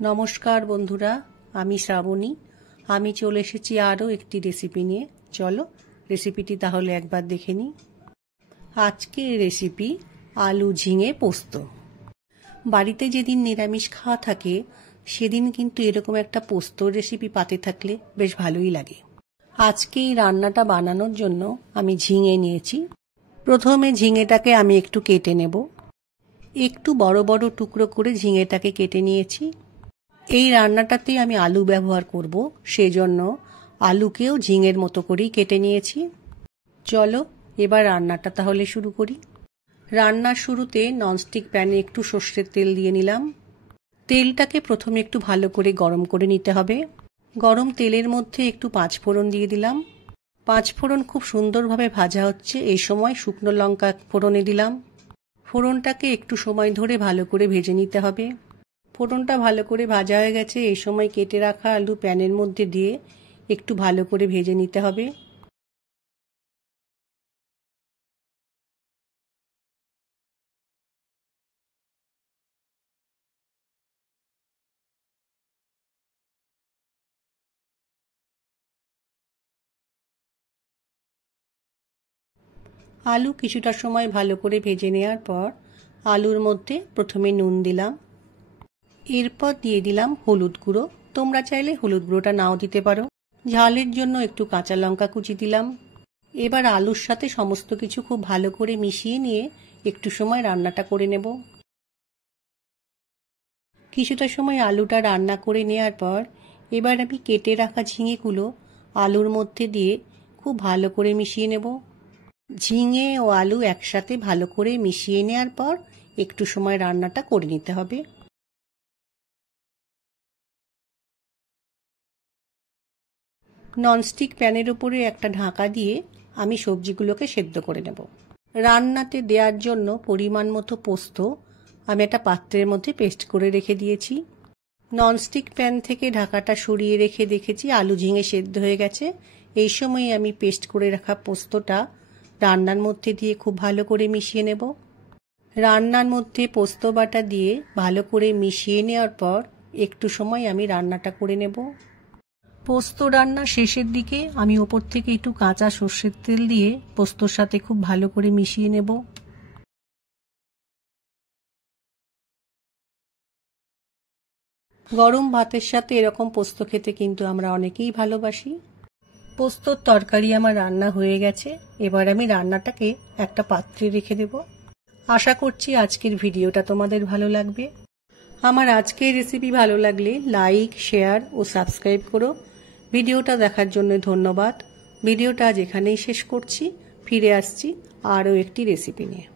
नमस्कार बंधुरा, आमी श्रावणी। आमी चले एसेछि आरो एकटी रेसिपि निये। चलो रेसिपिटी ताहले एकबार देखे निई। आजकेर रेसिपि आलू झिंगे पोस्त। बाड़ीते जेदिन निरामिष खाওয়া থাকে সেদিন কিন্তু এরকম একটা পোস্তর রেসিপি পাতে থাকলে বেশ ভালোই লাগে। আজকে এই রান্নাটা বানানোর জন্য আমি ঝিঙে নিয়েছি। প্রথমে ঝিঙেটাকে আমি একটু কেটে নেব। একটু বড় বড় টুকরো করে ঝিঙেটাকে কেটে নিয়েছি। এই রান্নাটাতে আমি আলু ব্যবহার করব, সেজন্য আলুকেও ঝিঙের মতো করেই কেটে নিয়েছি। চলো এবার রান্নাটা তাহলে শুরু করি। রান্নার শুরুতে ননস্টিক প্যানে একটু সরষের তেল দিয়ে নিলাম। তেলটাকে প্রথমে একটু ভালো করে গরম করে নিতে হবে। গরম তেলের মধ্যে একটু পাঁচফোড়ন দিয়ে দিলাম। পাঁচফোড়ন খুব সুন্দরভাবে ভাজা হচ্ছে, এই সময় শুকনো লঙ্কা ফোড়নে দিলাম। ফোড়নটাকে একটু সময় ধরে ভালো করে ভেজে নিতে হবে। ফোড়নটা ভালো করে ভাজা হয়ে গেছে, এই সময় কেটে রাখা আলু প্যানের মধ্যে দিয়ে একটু ভালো করে ভেজে নিতে হবে। आलू কিছুটা সময় ভালো করে ভেজে নেওয়ার পর আলুর মধ্যে প্রথমে নুন দিলাম, এরপর দিয়ে দিলাম হলুদ গুঁড়ো। তোমরা চাইলে হলুদ গুঁড়োটা নাও দিতে পারো। ঝালের জন্য একটু কাঁচা লঙ্কা কুচি দিলাম। এবার আলুর সাথে সমস্ত কিছু খুব ভালো করে মিশিয়ে নিয়ে একটু সময় রান্নাটা করে নেব। কিছুটা সময় আলুটা রান্না করে নেওয়ার পর এবার আমি কেটে রাখা ঝিঙেগুলো আলুর মধ্যে দিয়ে খুব ভালো করে মিশিয়ে নেব। ঝিঙে ও আলু একসাথে ভালো করে মিশিয়ে নেওয়ার পর একটু সময় রান্নাটা করে নিতে হবে। ননস্টিক প্যানের উপরে একটা ঢাকা দিয়ে আমি সবজিগুলোকে সেদ্ধ করে নেব। রান্নাতে দেওয়ার জন্য পরিমাণ মতো পোস্ত আমি একটা পাত্রের মধ্যে পেস্ট করে রেখে দিয়েছি। ননস্টিক প্যান থেকে ঢাকাটা সরিয়ে রেখে দেখেছি আলু ঝিঙে সেদ্ধ হয়ে গেছে। এই সময় আমি পেস্ট করে রাখা পোস্তটা রান্নার মধ্যে দিয়ে খুব ভালো করে মিশিয়ে নেব। রান্নার মধ্যে পোস্ত বাটা দিয়ে ভালো করে মিশিয়ে নেওয়ার পর একটু সময় আমি রান্নাটা করে নেব। পোস্ত রান্না শেষের দিকে আমি ওপর থেকে একটু কাঁচা সর্ষের তেল দিয়ে পোস্তর সাথে খুব ভালো করে মিশিয়ে নেব। গরম ভাতের সাথে এরকম পোস্ত খেতে কিন্তু আমরা অনেকেই ভালোবাসি। পোস্তর তরকারি আমার রান্না হয়ে গেছে। এবার আমি রান্নাটাকে একটা পাত্রে রেখে দেব। আশা করছি আজকের ভিডিওটা তোমাদের ভালো লাগবে। আমার আজকের রেসিপি ভালো লাগলে লাইক, শেয়ার ও সাবস্ক্রাইব করো। ভিডিওটা দেখার জন্য ধন্যবাদ। ভিডিওটা আজ এখানেই শেষ করছি। ফিরে আসছি আরও একটি রেসিপি নিয়ে।